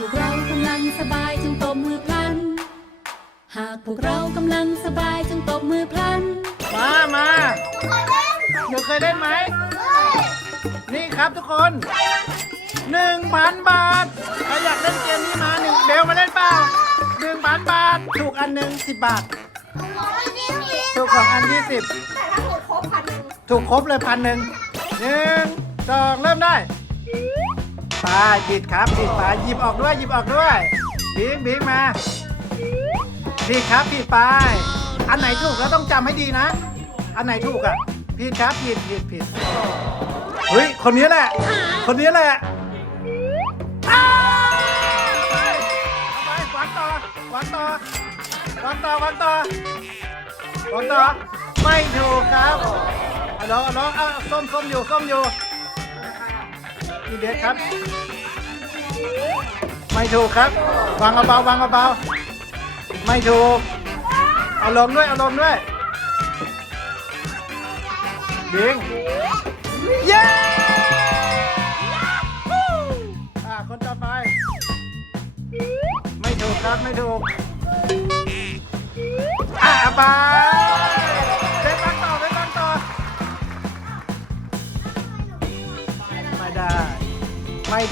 พวกเรากำลังสบายจงตบมือพลัน หากพวกเรากำลังสบายจงตบมือพลัน มามาหนูเคยเล่นไหม นี่ครับทุกคนหนึ่งพันบาท ใครอยากเล่นเกมนี้มาหนึ่งเบลมาเล่นเปล่าหนึ่งพันบาท ถูกอันหนึ่งสิบบาท ถูกของอันยี่สิบแต่ถ้าหมดครบพันหนึ่งถูกครบเลยพันหนึ่งหนึ่งสองเริ่มได้ ไปผิดครับผิดไปหยิบออกด้วยหยิบออกด้วยบิงบิงมาผิดครับผิดไป อันไหนถูกแล้วต้องจำให้ดีนะ อันไหนถูกอะผิดครับผิดผิดผิดเฮ้ยคนนี้แหละ คนนี้แหละอ้าวไปเอาไปวางต่อวางต่อวางต่อวางต่อวางต่อไม่ถูกครับอาน้องเอาน้องเอาส้มส้มอยู่ส้มอยู่ พี่เบสครับ ไม่ถูกครับ วางเบาๆวางเบาๆไม่ถูก เอาลงด้วย เอาลงด้วยบิงเย้อ่าคนต่อไป ไม่ถูกครับ ไม่ถูก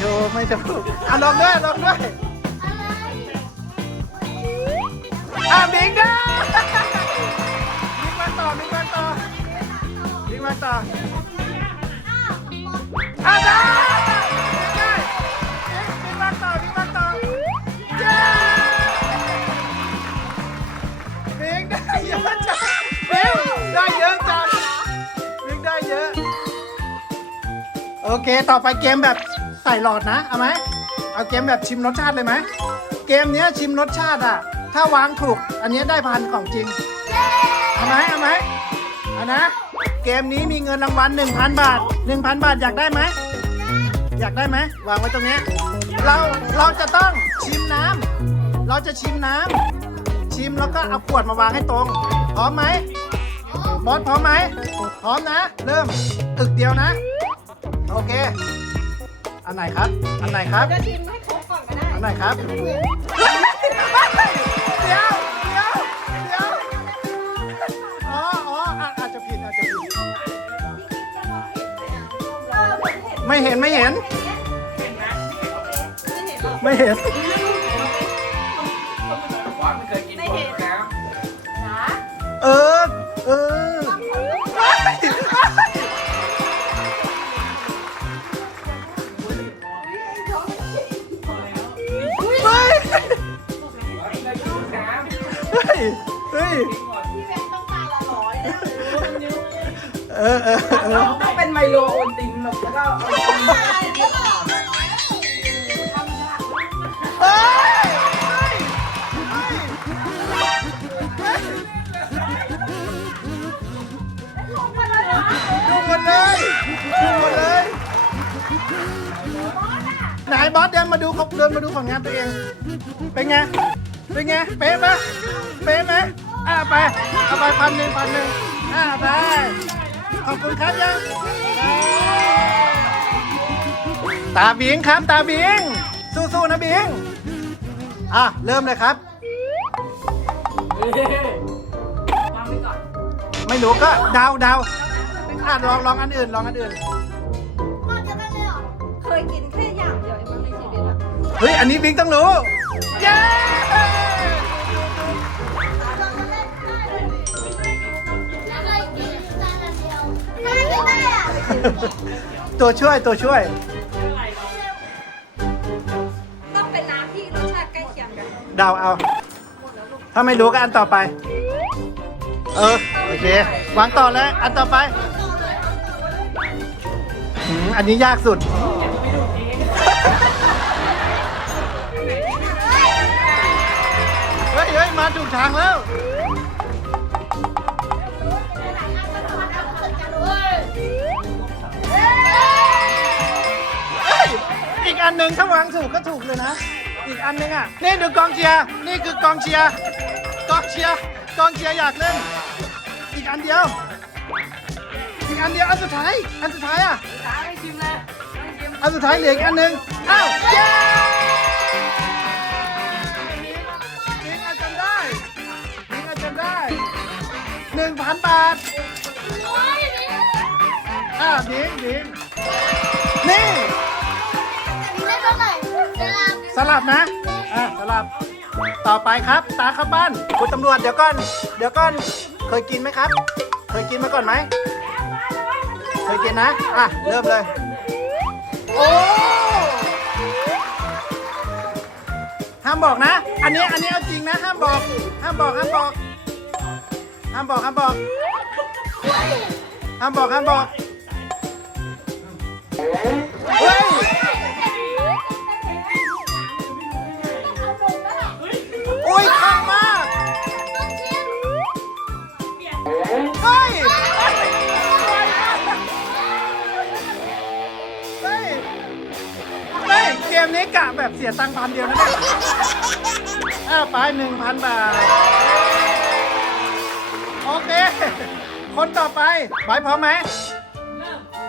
ถูกไม่ถูกอะลงด้วยลองด้วยอะบิงได้บิงมาต่อบิงมาต่อบิงมาต่ออะได้ได้บิงมาต่อบิงมาต่อเย้บิงได้เยอะจังบิงได้เยอะจังบิงได้เยอะโอเค ต่อไปเกมแบบ ใส่หลอดนะ เอาไหม เอาเกมแบบชิมรสชาติเลยไหม เกมเนี้ยชิมรสชาติอะ ถ้าวางถูก อันเนี้ยได้พันของจริง เอาไหมเอาไหมเอานะ เกมนี้มีเงินรางวัล1,000 บาท 1,000 บาทอยากได้ไหม อยากได้ไหม วางไว้ตรงเนี้ยเรา เราจะต้องชิมน้ำ เราจะชิมน้ำ ชิมแล้วก็เอาขวดมาวางให้ตรง พร้อมไหมบอสพร้อมไหม พร้อมนะ เริ่ม ตึกเดียวนะ โอเค อันไหนครับ อันไหนครับ จะชิมให้ครบก่อนก็ได้อันไหนครับ เดี๋ยวเดี๋ยวเดี๋ยวอ๋ออ๋ออะอาจจะผิดอาจจะผิดเออไม่เห็นไม่เห็น ไม่เห็น ไม่เห็น ย เฮ้ย พี่แบงค์ต้องการละร้อยนะเออเออเออต้องเป็นไมโลโอนตินแบบแล้วก็เอาเฮ้ยดูหมดเลยดูหมดเลย ไหนบอสเดินมาดูเขาเดินมาดูผลงานตัวเอง เป็นไง เป็นไง เป๊ะไหมเป๊ะไหมอ่าไป เอาไปพันหนึ่งพันหนึ่งอ่าไป ขอบคุณครับยังตาบิงครับตาบิง สู้ๆนะบิง อะ เริ่มเลยครับ วางไว้ก่อนไม่รู้ก็เดาเดาอะลองลองอันอื่นลองอันอื่น หมดเดียวกันเลยเหรอเคยกินแค่อย่างเดียวเองมั้งในชีวิตอะ เฮ้ย อันนี้บิงต้องรู้ เย้ ตัวช่วยตัวช่วย ต้องเป็นน้ำที่รสชาติใกล้เคียงกันเดาเอา ถ้าไม่รู้ก็อันต่อไป เออ โอเควางต่อเลยอันต่อไปอืมอันนี้ยากสุด เฮ้ยเฮ้ยมาถูกทางแล้ว อันหนึ่งถ้าวางถูกก็ถูกเลยนะ อีกอันหนึ่งอะ นี่ดูกองเชียร์นี่คือกองเชียร์กองเชียร์กองเชียร์อยากเล่น อีกอันเดียว อีกอันเดียวอันสุดท้าย อันสุดท้ายอะอันสุดท้ายเหลืออีกอันหนึ่งอ้าวเย้ยิงอาจารย์ได้ยิงอาจารย์ได้หนึ่งพันบาทอ้าวยิงยิงนี่ สลับนะอะสลับ ต่อไปครับ ตาข้าวบ้านคุณตำรวจเดี๋ยวก่อน เดี๋ยวก่อน เคยกินไหมครับ เคยกินมาก่อนไหม เคยกินนะ อะ เริ่มเลย โอ้ห้ามบอกนะ อันนี้ อันนี้เอาจริงนะ ห้ามบอก ห้ามบอก ห้ามบอก ห้ามบอก ห้ามบอก ห้ามบอก ห้ามบอก เฮ้ยอุ้ย มนี้กะแบบเสียตังค์พันเดียวนะเนี่ยอ่าไปหนึ่งพันบาท โอเค คนต่อไปไว้พร้อมไหม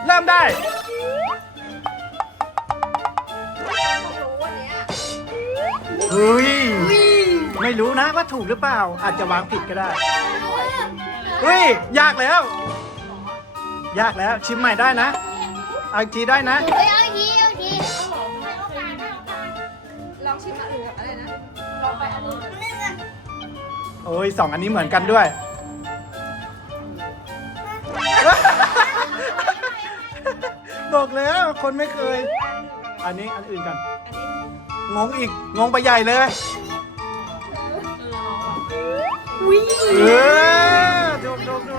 เริ่มได้ เฮ้ย ไม่รู้นะว่าถูกหรือเปล่า อาจจะวางผิดก็ได้ เฮ้ย ยากแล้ว ยากแล้วชิมใหม่ได้นะ เอาอีกทีได้นะ โอ้ยสองอันนี้เหมือนกันด้วย บอกแล้วคนไม่เคย อันนี้อันอื่นกัน งงอีก งงไปใหญ่เลยเออดูดูดู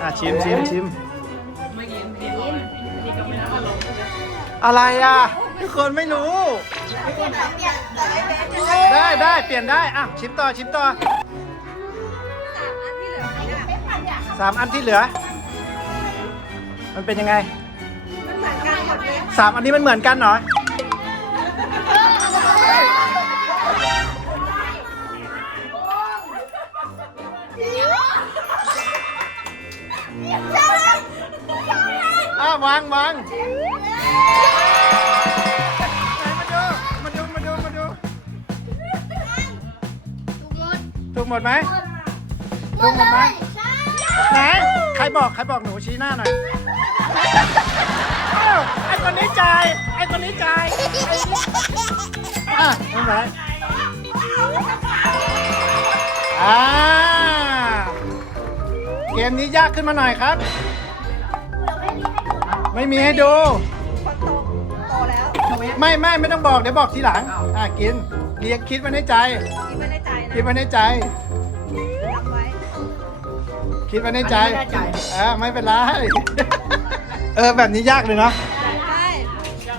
อะชิมชิมชิม อะไรอะทุกคนไม่รู้ ได้ได้เปลี่ยนได้ อะ ชิมต่อชิมต่อสามอันที่เหลือสามอันที่เหลือมันเป็นยังไงสามอันนี้มันเหมือนกันเหรอ ววางวางไหนมาดูมาดูมาดูมาดูถูกหมดไหมหมดเลยใช่ไหนใครบอกใครบอกหนูชี้หน้าหน่อยอ้าวไอ้คนนี้จ่ายไอ้คนนี้จ่ายไอ้นี่อะไม่เป็นไรอ่าเกมนี้ยากขึ้นมาหน่อยครับ ไม่มีให้ดู คนโตโตแล้วไม่ไม่ไม่ต้องบอกเดี๋ยวบอกทีหลัง อะกินเรียกคิดไว้ในใจ คิดไว้ในใจนะคิดไว้ในใจ จำไว้ คิดไว้ในใจอ่าไม่เป็นไร เออแบบนี้ยากเลยเนาะใช่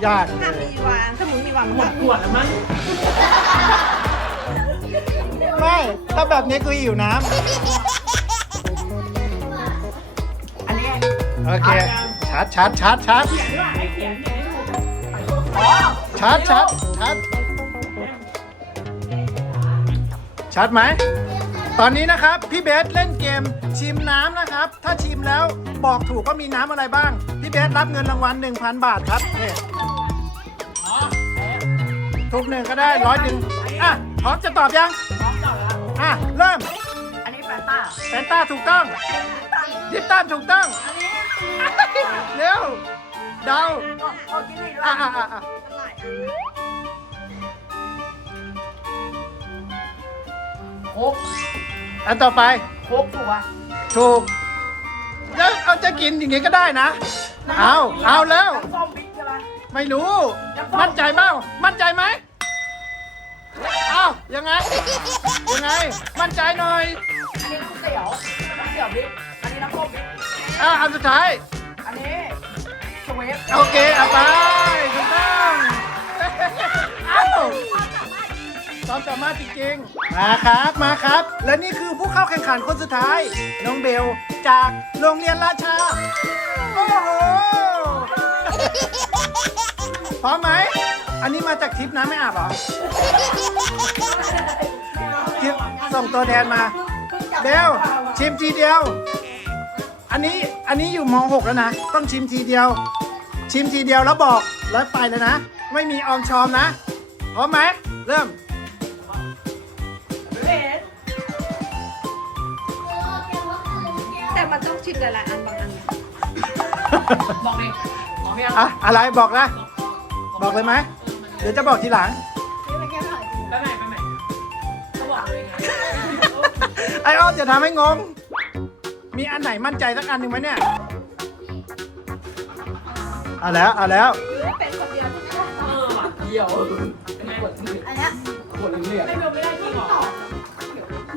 ยาก ถ้ามีวางถ้าหมุนมีวางมันก็ปวดแล้วมั้งไม่ถ้าแบบนี้คือหิวน้อันนี้ำโอเคชั ดชัดชัดชัดเขียนด้วยไอ้เขียนเนี่ยชัดชัดชัดชัดไหม ตอนนี้นะครับ พี่เบสเล่นเกมชิมน้ำนะครับ ถ้าชิมแล้วบอกถูกว่ามีน้ำอะไรบ้าง พี่เบสรับเงินรางวัล1,000 บาทครับนี่ถูกหนึ่งก็ได้ร้อยหนึ่งอะพร้อมจะตอบยังพร้อมต่อแล้วอะเริ่ม อันนี้แฟนต้าแฟนต้าถูกต้องดิปตันถูกต้อง เร็วเดาโอ้กินนี่ด้วอะยอะอะอะหลายอันโคกอันต่อไป โคกถูกอะถูกแล้วเอาจะกินอย่างงี้ก็ได้นะ เอาเอาแล้ว น้ำส้มพริกใช่ไหมไม่รู้ มั่นใจเปล่ามั่นใจไหมเอายังไง ยังไง มั่นใจหน่อย อันนี้น้ำเสียวน้ำเสียวพริกอันนี้น้ำส้มพริก อะอันสุดท้าย อันนี้สเวฟโอเคเอาไปถูกต้องเอ้าความสามารถจริงๆมาครับมาครับ และนี่คือผู้เข้าแข่งขันคนสุดท้าย น้องเบลจากโรงเรียนราชา โอ้โห พร้อมไหม อันนี้มาจากทริปนะไม่อาบเหรอทริปส่งตัวแทนมา เบลชิมทีเดียว อันนี้อันนี้อยู่มองหกแล้วนะ ต้องชิมทีเดียว ชิมทีเดียวแล้วบอกแล้วไปเลยนะ ไม่มีออมชอมนะพร้อมไหมเริ่มแต่มันต้องชิมหลายอันบางอันบอกเลยบอกพี่อ่อะไรบอกนะ บอกเลยไหมเดี๋ยวจะบอกทีหลังไปใวไหนไปไหนเขาบอกเลยไงไอออนอย่าทำให้งง มีอันไหนมั่นใจสักอันหนึ่งไหมเนี่ยเอาแล้วเอาแล้ว เป็นคนเดียวที่ชอบเออว่ะเดี่ยวเป็นไงกดอันเนี้ยกดเหลืองไม่เบลไม่ได้จริงหรอ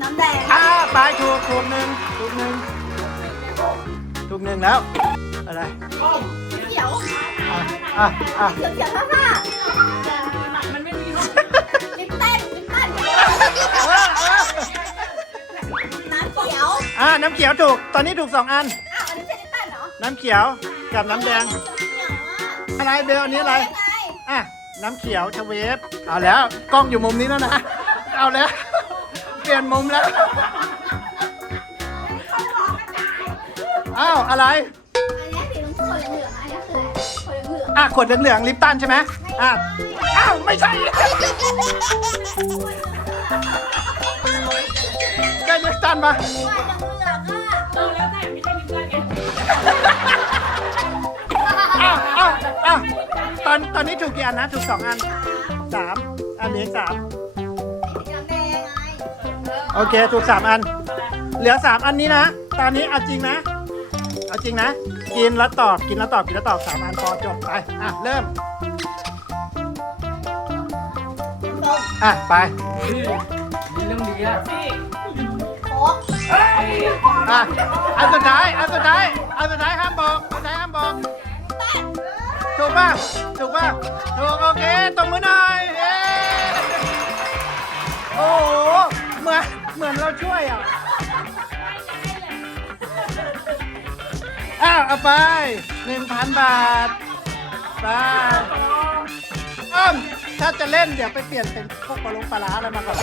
น้ำแดงอ่าไปถูกถูกหนึ่งถูกหนึ่งถูกหนึ่งแล้ว อะไรอ้อมเขียวอะอะอะ เขียวเขียวผ้ามัน น้ำเขียวถูก ตอนนี้ถูกสองอัน อ้าวอันนี้ใช่ลิปเต้นเหรอน้ำเขียวกับน้ำแดงเขียวอะอะไรเบลอันนี้อะไรไงอะ น้ำเขียวชเวฟเอาแล้ว กล้องอยู่มุมนี้แล้วนะ เอาแล้ว เปลี่ยนมุมแล้ว อ้าว อะไรอันนี้สีน้ำข้นเหลืองๆอันนี้คืออะไรข้นเหลืองอะ ขวดเหลืองๆลิปตันใช่ไหมอะ อ้าว ไม่ใช่ได้ลิปตันปะ อ้าวอ้าวตอนตอนนี้ถูกกี่อันนะ ถูกสองอันสามอันนี้สามสีน้ำแดงไงโอเค ถูกสามอัน เหลือสามอันนี้นะ ตอนนี้เอาจริงนะ เอาจริงนะ กินแล้วตอบ กินแล้วตอบ กินแล้วตอบสามอันพอจบไป อะ เริ่ม อะ ไป มีเรื่องดีอะพี่โค้กอะ อันสุดท้าย อันสุดท้าย อันสุดท้ายห้ามบอกอันสุดท้ายห้ามบอก ถูกป่ะ ถูกป่ะ ถูกโอเคตบมือหน่อยเย้โอ้โห เหมือน เหมือนเราช่วยอะ อ้าว เอาไปหนึ่งพันบาทไปอ้อมถ้าจะเล่นเดี๋ยวไปเปลี่ยนเป็นพวกปลาลงปลาร้าอะไรมาก่อน